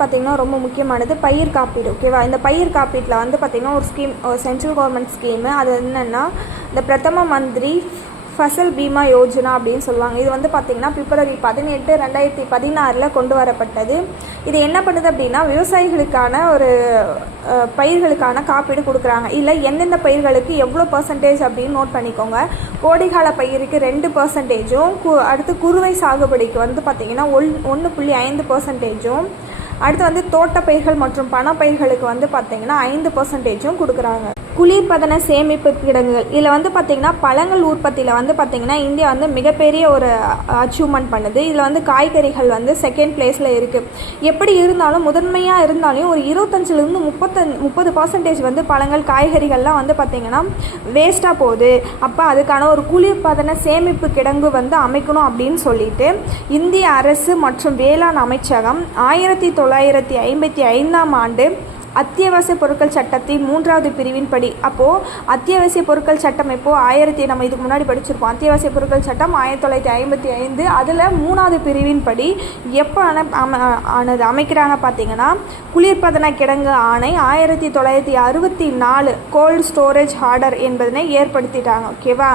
பார்த்திங்கன்னா ரொம்ப முக்கியமானது பயிர் காப்பீடு. ஓகேவா? இந்த பயிர் காப்பீட்டில் வந்து பார்த்திங்கன்னா ஒரு ஸ்கீம், சென்ட்ரல் கவர்மெண்ட் ஸ்கீமு. அது என்னென்னா இந்த பிரதம மந்திரி ஃபசல் பீமா யோஜனா அப்படின்னு சொல்லுவாங்க. இது வந்து பார்த்திங்கன்னா பிப்ரவரி 18, 2016 கொண்டு வரப்பட்டது. இது என்ன பண்ணுது அப்படின்னா விவசாயிகளுக்கான ஒரு பயிர்களுக்கான காப்பீடு கொடுக்குறாங்க. இல்லை எந்தெந்த பயிர்களுக்கு எவ்வளோ பர்சன்டேஜ் அப்படின்னு நோட் பண்ணிக்கோங்க. கோடைகால பயிருக்கு 2%, அடுத்து குறுவை சாகுபடிக்கு வந்து பார்த்திங்கன்னா 1.5%, அடுத்து வந்து தோட்ட பயிர்கள் மற்றும் பணப்பயிர்களுக்கு வந்து பார்த்திங்கன்னா 5% கொடுக்குறாங்க. குளிர்பதன சேமிப்பு கிடங்குகள், இதில் வந்து பார்த்திங்கன்னா பழங்கள் உற்பத்தியில் வந்து பார்த்திங்கன்னா இந்தியா வந்து மிகப்பெரிய ஒரு அச்சீவ்மெண்ட் பண்ணுது. இதில் வந்து காய்கறிகள் வந்து செகண்ட் பிளேஸில் இருக்குது. எப்படி இருந்தாலும் முதன்மையாக இருந்தாலும் ஒரு 25லேருந்து 30% வந்து பழங்கள் காய்கறிகள்லாம் வந்து பார்த்திங்கன்னா வேஸ்ட்டாக போகுது. அப்போ அதுக்கான ஒரு குளிர்பதன சேமிப்பு கிடங்கு வந்து அமைக்கணும் அப்படின்னு சொல்லிட்டு இந்திய அரசு மற்றும் வேளாண் அமைச்சகம் 1955ஆம் ஆண்டு அத்தியாவசிய பொருட்கள் சட்டத்தின் 3வது பிரிவின் படி, அப்போது அத்தியாவசிய பொருட்கள் சட்டம் நம்ம இதுக்கு முன்னாடி படிச்சிருப்போம். அத்தியாவசிய பொருட்கள் சட்டம் 1955. அதில் 3வது பிரிவின் படி எப்போ ஆனது அமைக்கிறாங்க பார்த்தீங்கன்னா குளிர்பதன கிடங்கு ஆணை 1964 கோல்டு ஸ்டோரேஜ் ஆர்டர் என்பதனை ஏற்படுத்திட்டாங்க. ஓகேவா?